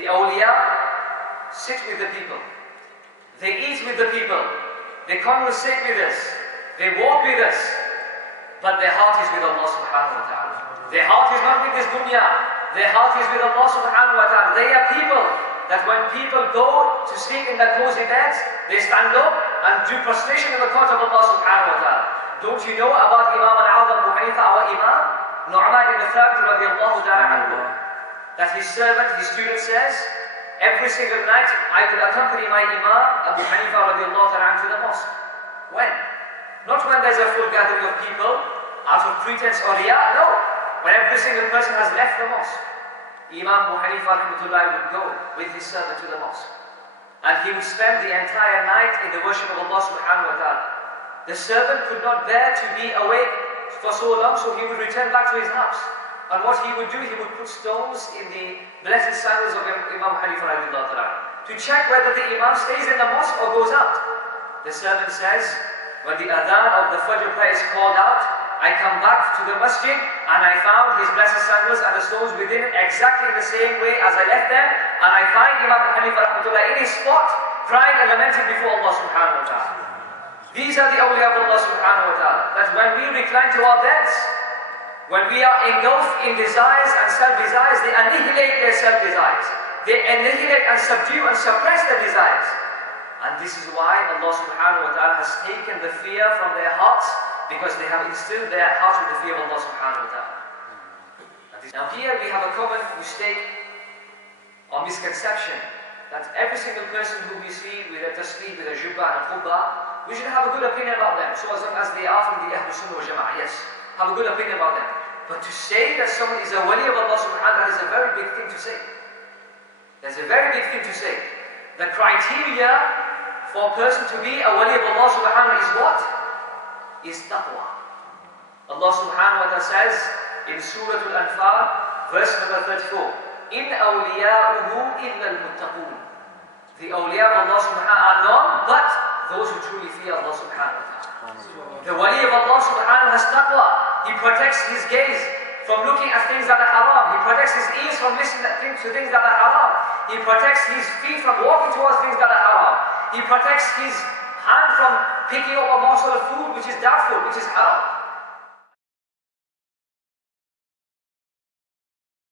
The Awliyah sit with the people. They eat with the people. They conversate with us. They walk with us. But their heart is with Allah subhanahu wa ta'ala. Their heart is not with this dunya. Their heart is with Allah subhanahu wa ta'ala. They are people that when people go to sleep in their cozy beds, they stand up and do prostration in the court of Allah subhanahu wa ta'ala. Don't you know about Imam Abu Hanifa, our Imam? Nu'man ibn Thabit radiallahu ta'ala anhu. That his servant, his student says, every single night I will accompany my Imam Abu Hanifa radiallahu ta'ala to the mosque. When? Not when there's a full gathering of people out of pretense or riyah, no. When every single person has left the mosque. Imam Abu Hanifa rahmatullahi would go with his servant to the mosque. And he would spend the entire night in the worship of Allah subhanahu wa ta'ala. The servant could not bear to be awake for so long, so he would return back to his house. And what he would do, he would put stones in the blessed sandals of Imam Hanifa radiallahu ta'ala to check whether the Imam stays in the mosque or goes out. The servant says, when the adhan of the Fajr prayer is called out, I come back to the masjid and I found his blessed sandals and the stones within exactly the same way as I left them, and I find Imam Hanifa rahmatullah in his spot crying and lamenting before Allah subhanahu wa ta'ala. These are the awliya of Allah subhanahu wa ta'ala, that when we recline to our beds, when we are engulfed in desires and self-desires, they annihilate their self-desires. They annihilate and subdue and suppress their desires. And this is why Allah subhanahu wa ta'ala has taken the fear from their hearts, because they have instilled their hearts with the fear of Allah subhanahu wa ta'ala. Now here we have a common mistake or misconception that every single person who we see with a tasbih, with a jubba and a qubba, we should have a good opinion about them. So as long as they are from the Ahlul Sunnah wal Jama'ah, yes, have a good opinion about them. But to say that someone is a wali of Allah subhanahu wa ta'ala is a very big thing to say. That's a very big thing to say. The criteria for a person to be a wali of Allah subhanahu wa ta'ala is what? Is taqwa. Allah subhanahu wa ta'ala says in Surah Al-Anfal, verse number 34, In awliya'uhu illa al-muttaqun. The awliya of Allah subhanahu wa ta'ala are none but those who truly fear Allah subhanahu wa ta'ala. The wali of Allah subhanahu wa ta'ala has taqwa. He protects his gaze from looking at things that are haram. He protects his ears from listening to things that are haram. He protects his feet from walking towards things that are haram. He protects his hand from picking up a morsel of food which is doubtful, which is haram.